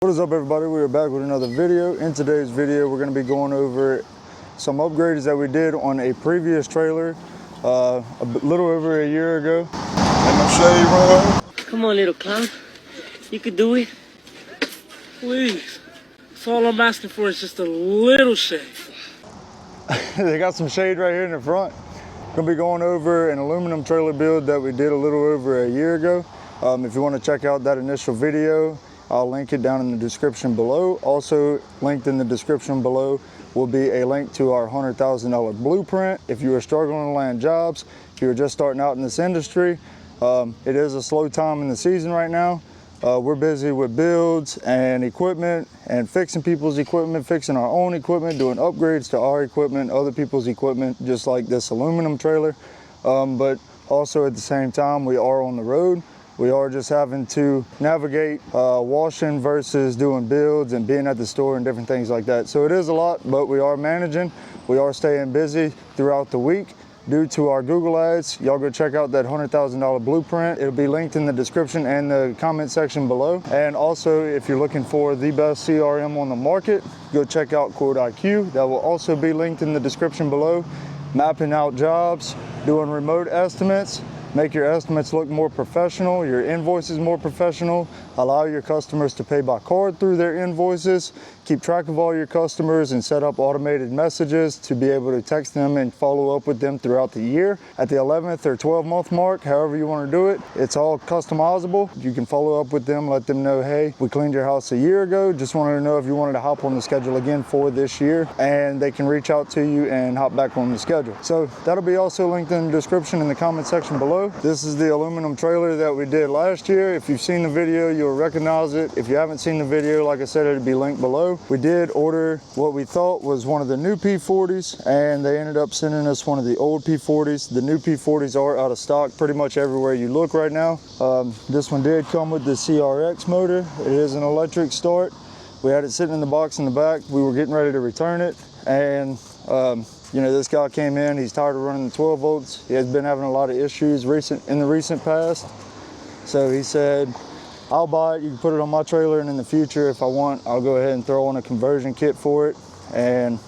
What is up, everybody? We are back with another video. In today's video, we're going to be going over some upgrades that we did on a previous trailer a little over a year ago. Ain't no shade, bro. Come on, little clown. You can do it. Please. That's all I'm asking for is just a little shade. They got some shade right here in the front. Going to be going over an aluminum trailer build that we did a little over a year ago. If you want to check out that initial video, I'll link it down in the description below. Also linked in the description below will be a link to our $100,000 blueprint. If you are struggling to land jobs, if you're just starting out in this industry, it is a slow time in the season right now. We're busy with builds and equipment and fixing people's equipment, fixing our own equipment, doing upgrades to our equipment, other people's equipment, just like this aluminum trailer. But also at the same time, we are on the road. We are just having to navigate washing versus doing builds and being at the store and different things like that. So it is a lot, but we are managing. We are staying busy throughout the week due to our Google ads. Y'all go check out that $100,000 blueprint. It'll be linked in the description and the comment section below. And also, if you're looking for the best CRM on the market, go check out Quote IQ. That will also be linked in the description below. Mapping out jobs, doing remote estimates, make your estimates look more professional, your invoices more professional, allow your customers to pay by card through their invoices, keep track of all your customers and set up automated messages to be able to text them and follow up with them throughout the year. At the 11th or 12-month mark, however you want to do it, it's all customizable. You can follow up with them, let them know, hey, we cleaned your house a year ago, just wanted to know if you wanted to hop on the schedule again for this year, and they can reach out to you and hop back on the schedule. So that'll be also linked in the description in the comment section below. This is the aluminum trailer that we did last year. If you've seen the video, you'll recognize it. If you haven't seen the video, like I said, it'll be linked below. We did order what we thought was one of the new P40s, and they ended up sending us one of the old P40s. The new P40s are out of stock pretty much everywhere you look right now. This one did come with the CRX motor. It is an electric start. We had it sitting in the box in the back. We were getting ready to return it, and you know, this guy came in, he's tired of running the 12 volts. He has been having a lot of issues in the recent past. So he said, I'll buy it, you can put it on my trailer, and in the future, if I want, I'll go ahead and throw on a conversion kit for it. And,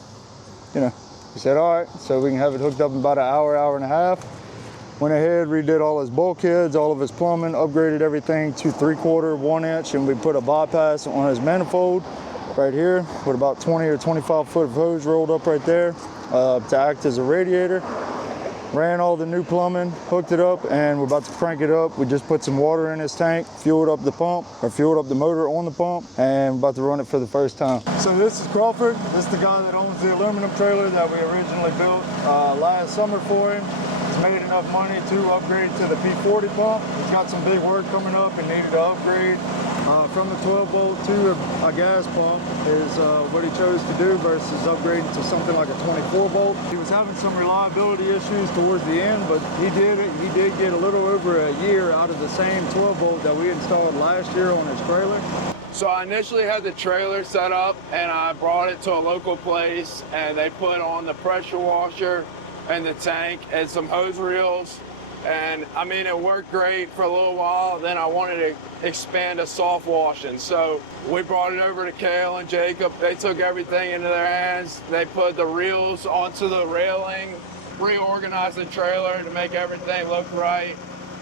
you know, he said, all right, so we can have it hooked up in about an hour, hour and a half. Went ahead, redid all his bulkheads, all of his plumbing, upgraded everything to 3/4, 1 inch, and we put a bypass on his manifold right here with about 20 or 25 foot of hose rolled up right there to act as a radiator. Ran all the new plumbing, hooked it up, and we're about to crank it up. We just put some water in his tank, fueled up the pump, or fueled up the motor on the pump, and we're about to run it for the first time. So this is Crawford. This is the guy that owns the aluminum trailer that we originally built last summer for him. He's made enough money to upgrade to the P40 pump. He's got some big work coming up and needed to upgrade. From the 12 volt to a gas pump is what he chose to do versus upgrading to something like a 24 volt. He was having some reliability issues towards the end, but he did get a little over a year out of the same 12 volt that we installed last year on his trailer. So I initially had the trailer set up and I brought it to a local place and they put on the pressure washer and the tank and some hose reels. And I mean, it worked great for a little while. Then I wanted to expand to soft washing. So we brought it over to Kale and Jacob. They took everything into their hands. They put the reels onto the railing, reorganized the trailer to make everything look right.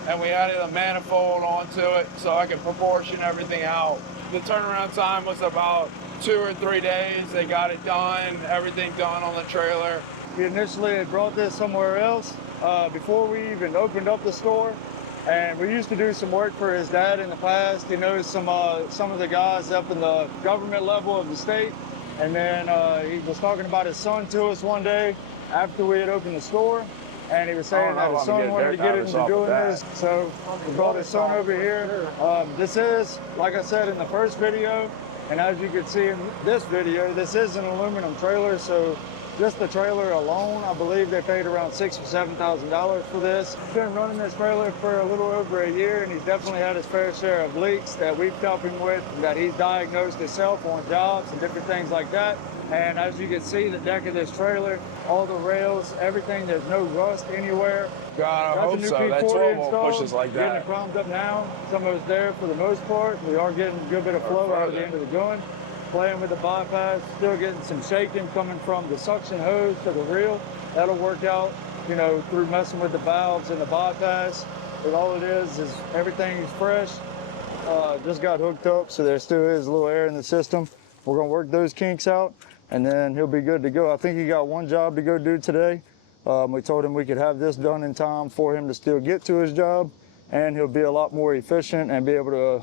And we added a manifold onto it so I could proportion everything out. The turnaround time was about 2 or 3 days. They got it done, everything done on the trailer. We initially had brought this somewhere else before we even opened up the store, and we used to do some work for his dad in the past. He knows some of the guys up in the government level of the state, and then he was talking about his son to us one day after we had opened the store, and he was saying that his son wanted to get into doing this, so we brought his son over here. This is, like I said in the first video, and as you can see in this video, this is an aluminum trailer, so just the trailer alone, I believe they paid around $6,000 or $7,000 for this. He's been running this trailer for a little over a year, and he's definitely had his fair share of leaks that we've helped him with, that he's diagnosed himself on jobs and different things like that. And as you can see, the deck of this trailer, all the rails, everything, there's no rust anywhere. God, I Got hope the new so. That P40 12 won't installed, push us like getting that. it primed up now. Some of it's there for the most part. We are getting a good bit of flow out of the end of the gun. Playing with the bypass, still getting some shaking coming from the suction hose to the reel. That'll work out, you know, through messing with the valves and the bypass. But all it is everything is fresh. Just got hooked up, so there still is a little air in the system. We're gonna work those kinks out, and then he'll be good to go. I think he got one job to go do today. We told him we could have this done in time for him to still get to his job, and he'll be a lot more efficient and be able to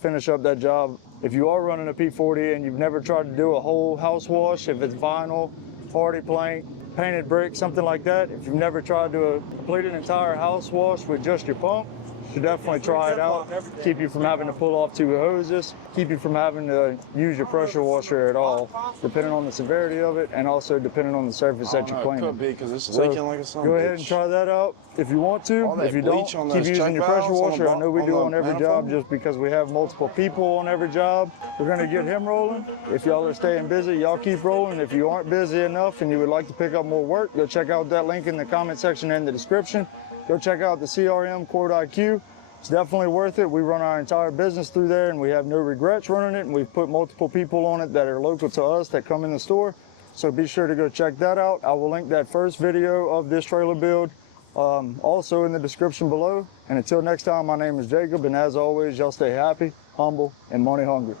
finish up that job. If you are running a P40 and you've never tried to do a whole house wash, if it's vinyl, hardy plank, painted brick, something like that, if you've never tried to complete an entire house wash with just your pump, you should definitely try it out. Keep you from having to pull off two hoses, keep you from having to use your pressure washer at all, depending on the severity of it and also depending on the surface that you're It cleaning. could be because it's So leaking like a son. go ahead and try that out if you want to. All that If you don't, bleach on keep those using check your pressure valves on the washer. I know we on do the on every manifold. job just because we have multiple people on every job. We're gonna get him rolling. If y'all are staying busy, y'all keep rolling. If you aren't busy enough and you would like to pick up more work, go check out that link in the comment section and the description. Go check out the CRM Quote IQ. It's definitely worth it. We run our entire business through there and we have no regrets running it, and we've put multiple people on it that are local to us that come in the store. So be sure to go check that out. I will link that first video of this trailer build also in the description below. And until next time, my name is Jacob, and as always, y'all stay happy, humble, and money hungry.